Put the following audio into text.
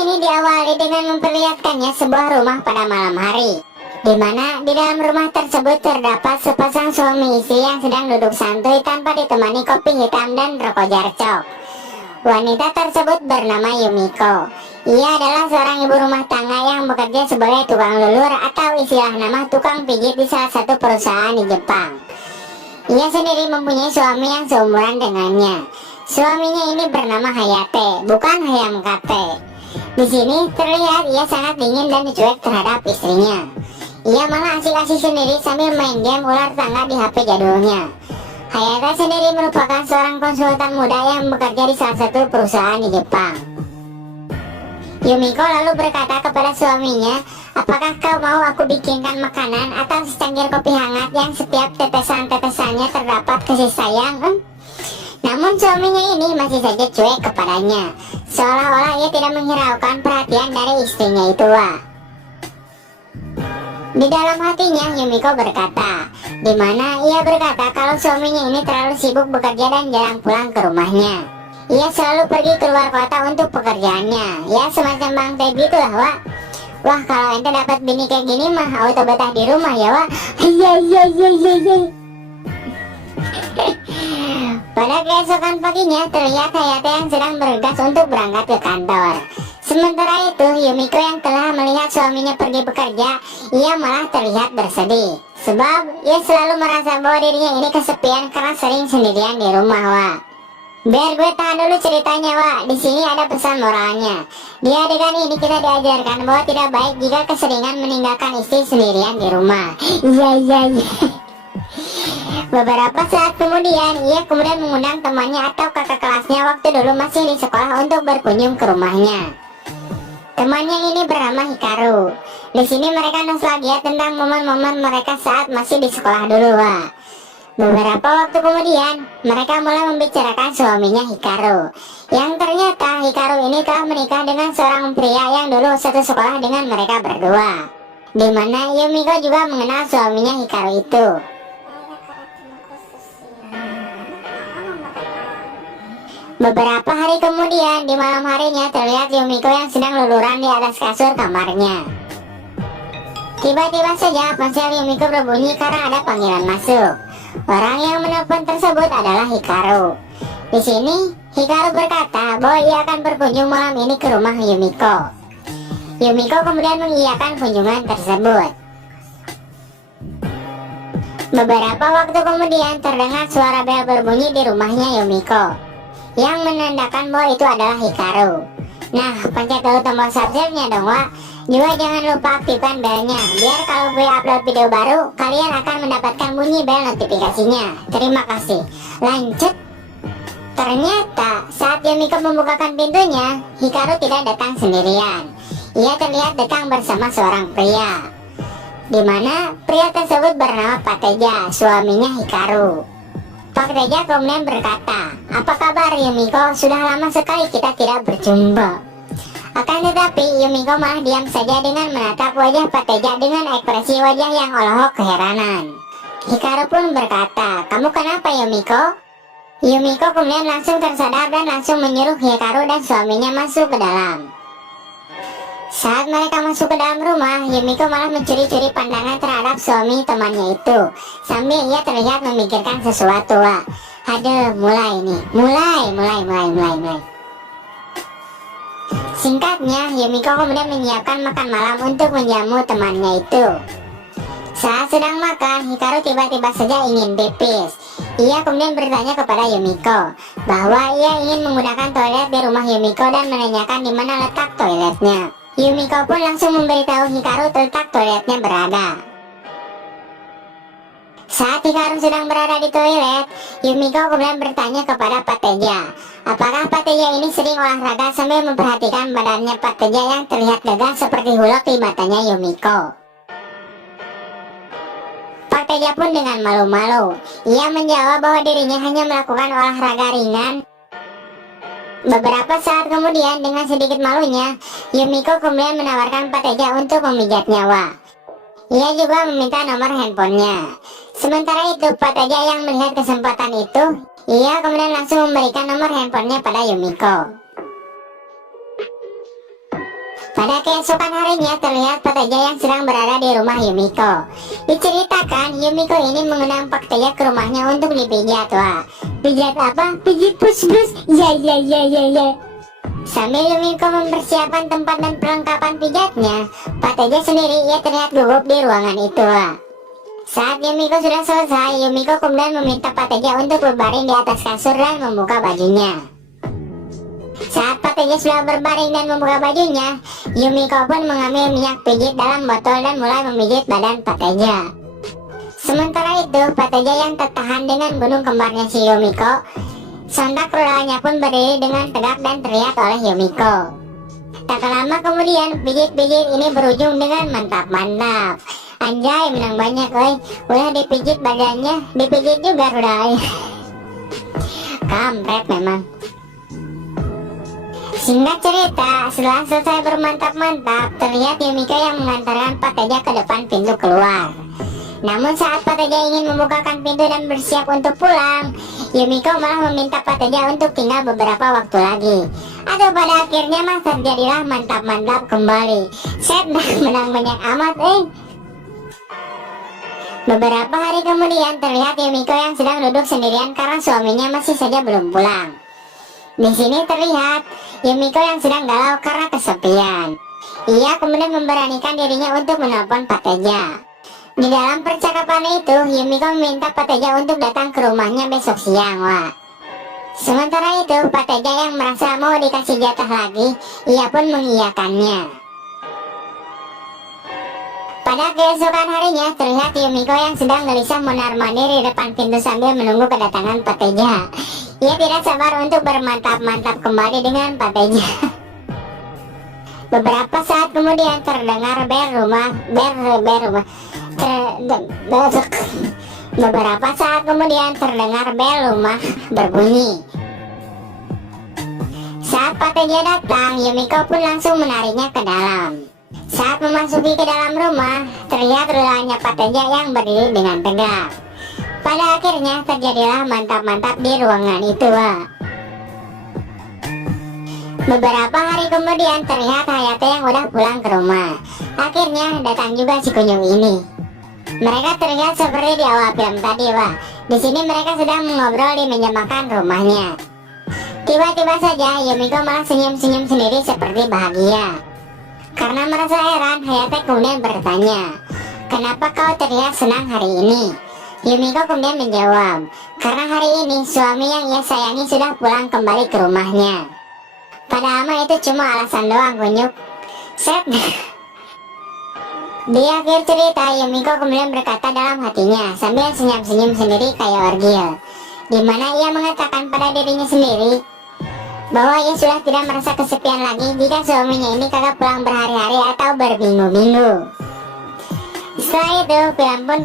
ini diawali dengan memperlihatkannya sebuah rumah pada malam hari, di mana di dalam rumah tersebut terdapat sepasang suami istri yang sedang duduk santuy tanpa ditemani kopi hitam dan rokok jarcok. Wanita tersebut bernama Yumiko. Ia adalah seorang ibu rumah tangga yang bekerja sebagai tukang lulur atau istilah nama tukang pijit di salah satu perusahaan di Jepang. Ia sendiri mempunyai suami yang seumuran dengannya. Suaminya ini bernama Hayate, bukan Hayam Kate. Di sini terlihat ia sangat dingin dan cuek terhadap istrinya. Ia malah asik-asik sendiri sambil main game ular tangga di HP jadulnya. Hayate sendiri merupakan seorang konsultan muda yang bekerja di salah satu perusahaan di Jepang. Yumiko lalu berkata kepada suaminya, "Apakah kau mau aku bikinkan makanan atau secangkir kopi hangat yang setiap tetesan-tetesannya terdapat kasih sayang?" Namun suaminya ini masih saja cuek kepadanya, seolah-olah ia tidak menghiraukan perhatian dari istrinya itu. Di dalam hatinya Yumiko berkata, di mana ia berkata kalau suaminya ini terlalu sibuk bekerja dan jarang pulang ke rumahnya. Ia selalu pergi keluar kota untuk pekerjaannya. Ya semacam Bang Ted gitu lah, Wak. Wah, kalau ente dapat bini kayak gini mah auto betah di rumah ya, Wak. Iya. Pada keesokan paginya terlihat Hayate yang sedang bergegas untuk berangkat ke kantor. Sementara itu Yumiko yang telah melihat suaminya pergi bekerja, ia malah terlihat bersedih. Sebab ia selalu merasa bahwa dirinya ini kesepian karena sering sendirian di rumah, Wak. Biar gue tahan dulu ceritanya, Wak. Di sini ada pesan moralnya. Di adegan ini kita diajarkan bahwa tidak baik jika keseringan meninggalkan istri sendirian di rumah. Iya. Beberapa saat kemudian, ia kemudian mengundang temannya atau kakak kelasnya waktu dulu masih di sekolah untuk berkunjung ke rumahnya. Temannya ini bernama Hikaru. Di sini mereka nostalgia tentang momen-momen mereka saat masih di sekolah dulu, Wak. Beberapa waktu kemudian, mereka mulai membicarakan suaminya Hikaru. Yang ternyata Hikaru ini telah menikah dengan seorang pria yang dulu satu sekolah dengan mereka berdua. Di mana Yumiko juga mengenal suaminya Hikaru itu. Beberapa hari kemudian, di malam harinya terlihat Yumiko yang sedang luluran di atas kasur kamarnya. Tiba-tiba saja ponsel Yumiko berbunyi karena ada panggilan masuk. Orang yang menelpon tersebut adalah Hikaru. Di sini, Hikaru berkata bahwa ia akan berkunjung malam ini ke rumah Yumiko. Yumiko kemudian mengiyakan kunjungan tersebut. Beberapa waktu kemudian terdengar suara bel berbunyi di rumahnya Yumiko, yang menandakan bahwa itu adalah Hikaru. Nah, pencet dulu tombol subscribe-nya dong, Wak. Juga jangan lupa aktifkan belnya, biar kalau gue upload video baru, kalian akan mendapatkan bunyi bel notifikasinya. Terima kasih. Lanjut. Ternyata saat Yumiko membukakan pintunya, Hikaru tidak datang sendirian. Ia terlihat datang bersama seorang pria, di mana pria tersebut bernama Pak Teja, suaminya Hikaru. Pak Teja kemudian berkata, "Apa kabar Yumiko? Sudah lama sekali kita tidak berjumpa." Akan tetapi Yumiko malah diam saja dengan menatap wajah Pak Teja dengan ekspresi wajah yang olok keheranan. Hikaru pun berkata, "Kamu kenapa Yumiko?" Yumiko kemudian langsung tersadar dan langsung menyuruh Hikaru dan suaminya masuk ke dalam. Saat mereka masuk ke dalam rumah, Yumiko malah mencuri-curi pandangan terhadap suami temannya itu, sambil ia terlihat memikirkan sesuatu, Wak. Aduh, mulai nih. Mulai. Singkatnya, Yumiko kemudian menyiapkan makan malam untuk menjamu temannya itu. Saat sedang makan, Hikaru tiba-tiba saja ingin pipis. Ia kemudian bertanya kepada Yumiko bahwa ia ingin menggunakan toilet di rumah Yumiko dan menanyakan di mana letak toiletnya. Yumiko pun langsung memberitahu Hikaru letak toiletnya berada. Saat Hikaru sedang berada di toilet, Yumiko kemudian bertanya kepada Pak Teja, apakah Pak Teja ini sering olahraga sambil memperhatikan badannya Pak Teja yang terlihat gagah seperti hulok di matanya Yumiko. Pak Teja pun dengan malu-malu, ia menjawab bahwa dirinya hanya melakukan olahraga ringan. Beberapa saat kemudian, dengan sedikit malunya, Yumiko kemudian menawarkan Pak Teja untuk memijat nyawa. Ia juga meminta nomor handphonenya. Sementara itu, Pak Teja yang melihat kesempatan itu, ia kemudian langsung memberikan nomor handphonenya pada Yumiko. Pada keesokan harinya terlihat Pak Teja yang sedang berada di rumah Yumiko. Diceritakan Yumiko ini mengundang Pak Teja ke rumahnya untuk dipijat. Wah, pijat apa? Pijit pus-pus. Ya. Sambil Yumiko mempersiapkan tempat dan perlengkapan pijatnya, Pak Teja sendiri ia terlihat gugup di ruangan itu. Wah. Saat Yumiko sudah selesai, Yumiko kemudian meminta Pak Teja untuk berbaring di atas kasur dan membuka bajunya. Saat Pak Teja sudah berbaring dan membuka bajunya, Yumiko pun mengambil minyak pijit dalam botol dan mulai memijit badan Pak Teja. Sementara itu, Pak Teja yang tertahan dengan gunung kembarnya si Yumiko, sontak rodanya pun berdiri dengan tegak dan terlihat oleh Yumiko. Tak lama kemudian, pijit-pijit ini berujung dengan mantap-mantap. Anjay, menang banyak, udah dipijit badannya, dipijit juga rodanya. Kampret memang. Singkat cerita, setelah selesai bermantap-mantap, terlihat Yumiko yang mengantarkan Pak Teja ke depan pintu keluar. Namun saat Pak Teja ingin membukakan pintu dan bersiap untuk pulang, Yumiko malah meminta Pak Teja untuk tinggal beberapa waktu lagi. Atau pada akhirnya mah terjadilah mantap-mantap kembali. Set menang banyak amat, Beberapa hari kemudian terlihat Yumiko yang sedang duduk sendirian karena suaminya masih saja belum pulang. Di sini terlihat Yumiko yang sedang galau karena kesepian. Ia kemudian memberanikan dirinya untuk menelpon Pak Teja. Di dalam percakapan itu, Yumiko meminta Pak Teja untuk datang ke rumahnya besok siang. Wah. Sementara itu, Pak Teja yang merasa mau dikasih jatah lagi, ia pun mengiyakannya. Pada keesokan harinya, terlihat Yumiko yang sedang gelisah mondar-mandir di depan pintu sambil menunggu kedatangan Pak Teja. Ia tidak sabar untuk bermantap-mantap kembali dengan Pak Teja. Beberapa saat kemudian terdengar bel rumah. Beberapa saat kemudian terdengar bel rumah berbunyi. Saat Pak Teja datang, Yumiko pun langsung menariknya ke dalam. Saat memasuki ke dalam rumah, terlihat rulanya Pak Teja yang berdiri dengan tegak. Pada akhirnya terjadilah mantap-mantap di ruangan itu. Beberapa hari kemudian terlihat Hayate yang udah pulang ke rumah. Akhirnya datang juga si Kunyung ini. Mereka terlihat seperti di awal film tadi. Di sini mereka sedang mengobrol di meja makan rumahnya. Tiba-tiba saja Yumiko malah senyum-senyum sendiri seperti bahagia. Karena merasa heran, Hayate kemudian bertanya, "Kenapa kau terlihat senang hari ini?" Yumiko kemudian menjawab, "Karena hari ini suami yang ia sayangi sudah pulang kembali ke rumahnya." Padahal itu cuma alasan doang, Kunyuk. Set. Di akhir cerita, Yumiko kemudian berkata dalam hatinya sambil senyum-senyum sendiri kayak orgil, dimana ia mengatakan pada dirinya sendiri bahwa ia sudah tidak merasa kesepian lagi jika suaminya ini kagak pulang berhari-hari atau berminggu-minggu. Setelah itu, film pun